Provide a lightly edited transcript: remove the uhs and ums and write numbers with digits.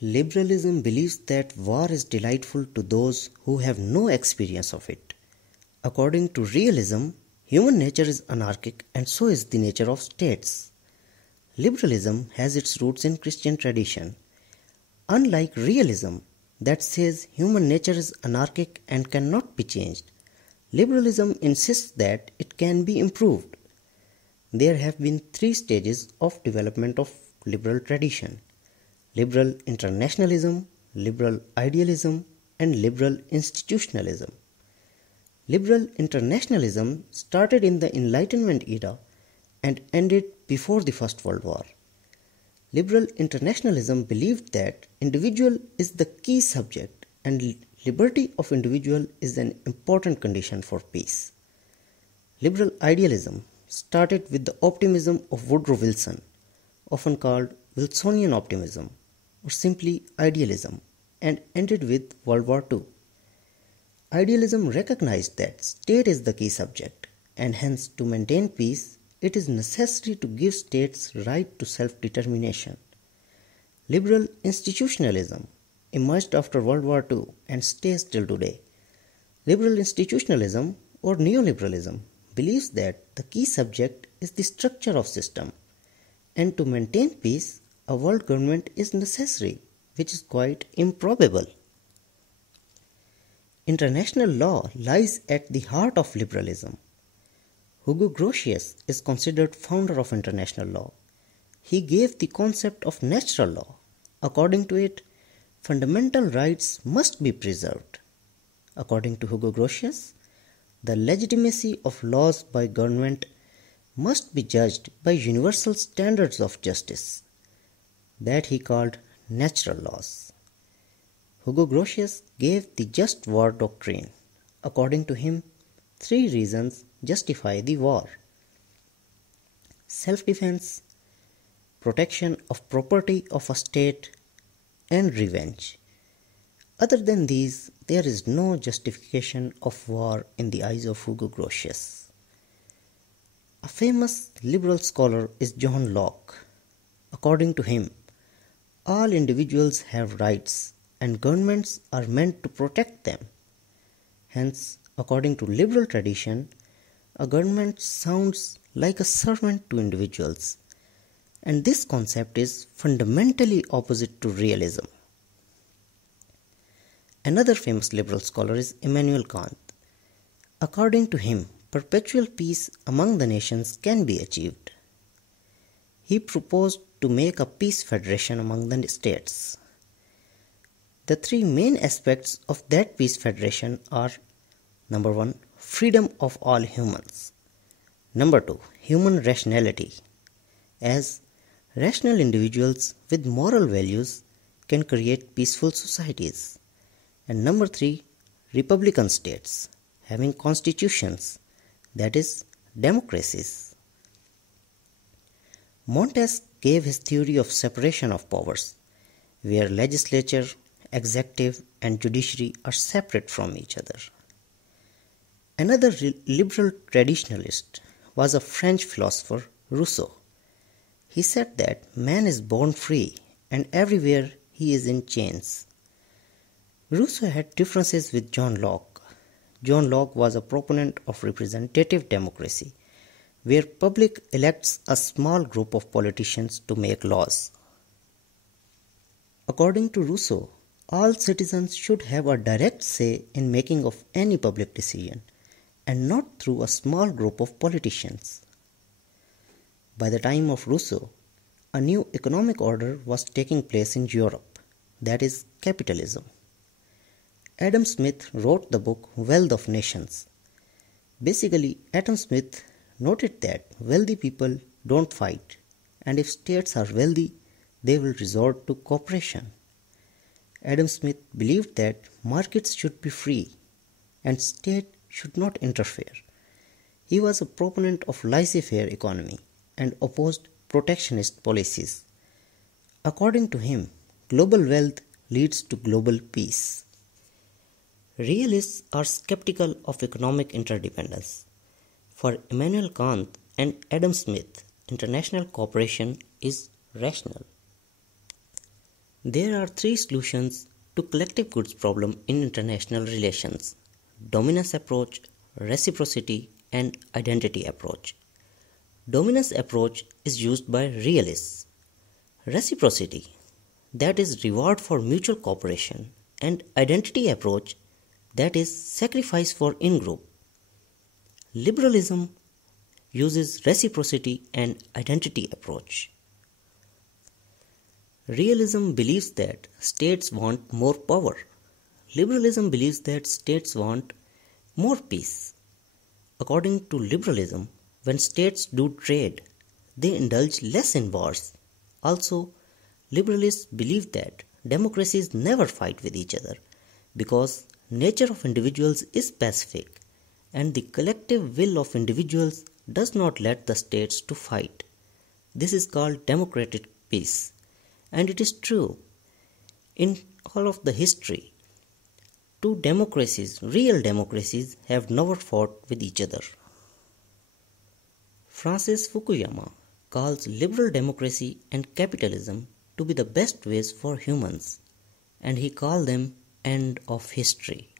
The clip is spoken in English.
Liberalism believes that war is delightful to those who have no experience of it. According to realism, human nature is anarchic and so is the nature of states. Liberalism has its roots in Christian tradition. Unlike realism, that says human nature is anarchic and cannot be changed, liberalism insists that it can be improved. There have been three stages of development of liberal tradition: liberal internationalism, liberal idealism, and liberal institutionalism. Liberal internationalism started in the Enlightenment era and ended before the First World War. Liberal internationalism believed that individual is the key subject and liberty of individual is an important condition for peace. Liberal idealism started with the optimism of Woodrow Wilson, often called Wilsonian optimism, or simply idealism, and ended with World War II. Idealism recognized that state is the key subject, and hence to maintain peace, it is necessary to give states right to self-determination. Liberal institutionalism emerged after World War II and stays till today. Liberal institutionalism or neoliberalism believes that the key subject is the structure of system, and to maintain peace, a world government is necessary, which is quite improbable. International law lies at the heart of liberalism. Hugo Grotius is considered founder of international law. He gave the concept of natural law. According to it, fundamental rights must be preserved. According to Hugo Grotius, the legitimacy of laws by government must be judged by universal standards of justice, that he called natural laws. Hugo Grotius gave the just war doctrine. According to him, three reasons justify the war: self-defense, protection of property of a state, and revenge. Other than these, there is no justification of war in the eyes of Hugo Grotius. A famous liberal scholar is John Locke. According to him, all individuals have rights and governments are meant to protect them. Hence, according to liberal tradition, a government sounds like a servant to individuals, and this concept is fundamentally opposite to realism. Another famous liberal scholar is Immanuel Kant. According to him, perpetual peace among the nations can be achieved. He proposed to make a peace federation among the states. The three main aspects of that peace federation are: number 1, freedom of all humans; number 2, human rationality, as rational individuals with moral values can create peaceful societies; and number 3, republican states having constitutions, that is, democracies. Montes gave his theory of separation of powers, where legislature, executive, and judiciary are separate from each other. Another liberal traditionalist was a French philosopher, Rousseau. He said that man is born free and everywhere he is in chains. Rousseau had differences with John Locke. John Locke was a proponent of representative democracy, where public elects a small group of politicians to make laws. According to Rousseau, all citizens should have a direct say in making of any public decision, and not through a small group of politicians. By the time of Rousseau, a new economic order was taking place in Europe, that is, capitalism. Adam Smith wrote the book Wealth of Nations. Basically, Adam Smith noted that wealthy people don't fight, and if states are wealthy, they will resort to cooperation. Adam Smith believed that markets should be free and state should not interfere. He was a proponent of laissez-faire economy and opposed protectionist policies. According to him, global wealth leads to global peace. Realists are skeptical of economic interdependence. For Immanuel Kant and Adam Smith, international cooperation is rational. There are three solutions to collective goods problem in international relations: dominance approach, reciprocity, and identity approach. Dominance approach is used by realists. Reciprocity, that is reward for mutual cooperation, and identity approach, that is sacrifice for in-group. Liberalism uses reciprocity and identity approach. Realism believes that states want more power. Liberalism believes that states want more peace. According to liberalism, when states do trade, they indulge less in wars. Also, liberalists believe that democracies never fight with each other because nature of individuals is pacific and the collective will of individuals does not let the states to fight. This is called democratic peace, and it is true. In all of the history, two democracies, real democracies, have never fought with each other. Francis Fukuyama calls liberal democracy and capitalism to be the best ways for humans, and he called them end of history.